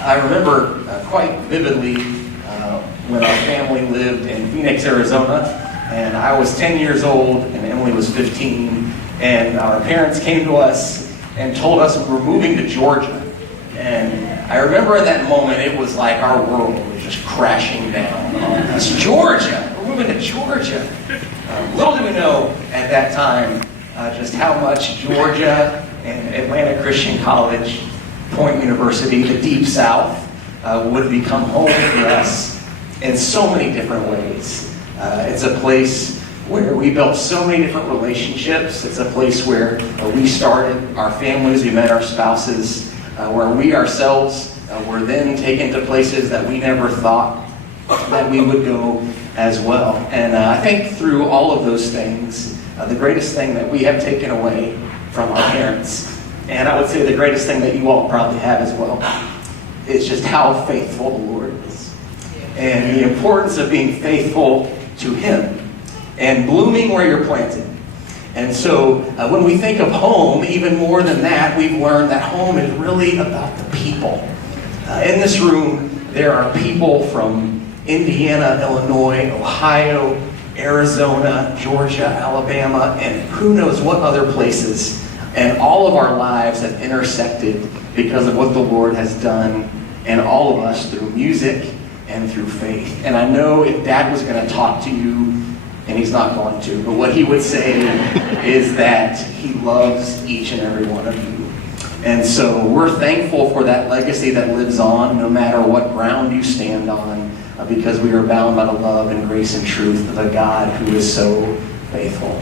I remember quite vividly when our family lived in Phoenix, Arizona, and I was 10 years old and Emily was 15, and our parents came to us and told us we were moving to Georgia. And I remember at that moment, it was like our world was just crashing down on us. Georgia! We're moving to Georgia! Little did we know at that time just how much Georgia and Atlanta Christian College, Point University, the Deep South, would become home for us in so many different ways. It's a place where we built so many different relationships. It's a place where we started our families, we met our spouses, where we ourselves were then taken to places that we never thought that we would go as well. And I think through all of those things, the greatest thing that we have taken away from our parents, and I would say the greatest thing that you all probably have as well, is just how faithful the Lord is. And the importance of being faithful to Him and blooming where you're planted. And so when we think of home, even more than that, we've learned that home is really about the people. In this room, there are people from Indiana, Illinois, Ohio, Arizona, Georgia, Alabama, and who knows what other places. And all of our lives have intersected because of what the Lord has done in all of us through music and through faith. And I know if Dad was going to talk to you, and he's not going to, but what he would say is that he loves each and every one of you. And so we're thankful for that legacy that lives on no matter what ground you stand on, because we are bound by the love and grace and truth of a God who is so faithful.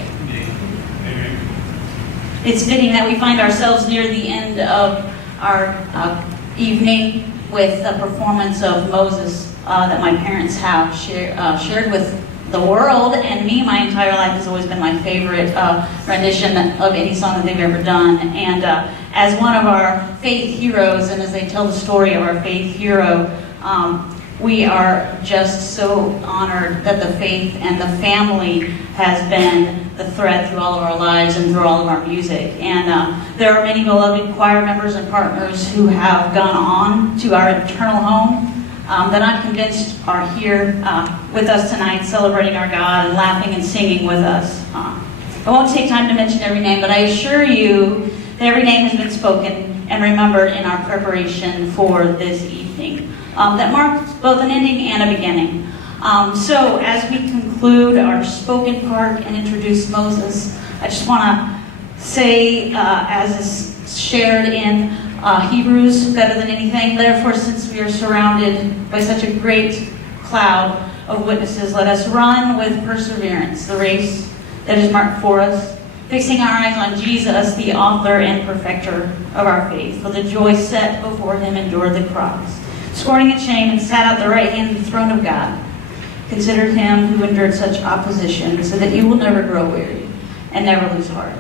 It's fitting that we find ourselves near the end of our evening with a performance of Moses that my parents have shared with the world, and me my entire life has always been my favorite rendition of any song that they've ever done. And as one of our faith heroes, and as they tell the story of our faith hero, we are just so honored that the faith and the family has been the thread through all of our lives and through all of our music. And there are many beloved choir members and partners who have gone on to our eternal home that I'm convinced are here with us tonight, celebrating our God and laughing and singing with us. I won't take time to mention every name, but I assure you that every name has been spoken and remembered in our preparation for this evening. That marked both an ending and a beginning. So as we conclude our spoken part and introduce Moses, I just want to say, as is shared in Hebrews, better than anything, therefore, since we are surrounded by such a great cloud of witnesses, let us run with perseverance the race that is marked for us, fixing our eyes on Jesus, the author and perfecter of our faith. For the joy set before him endured the cross, scorning its shame, and sat at the right hand of the throne of God. Consider him who endured such opposition, so that you will never grow weary and never lose heart.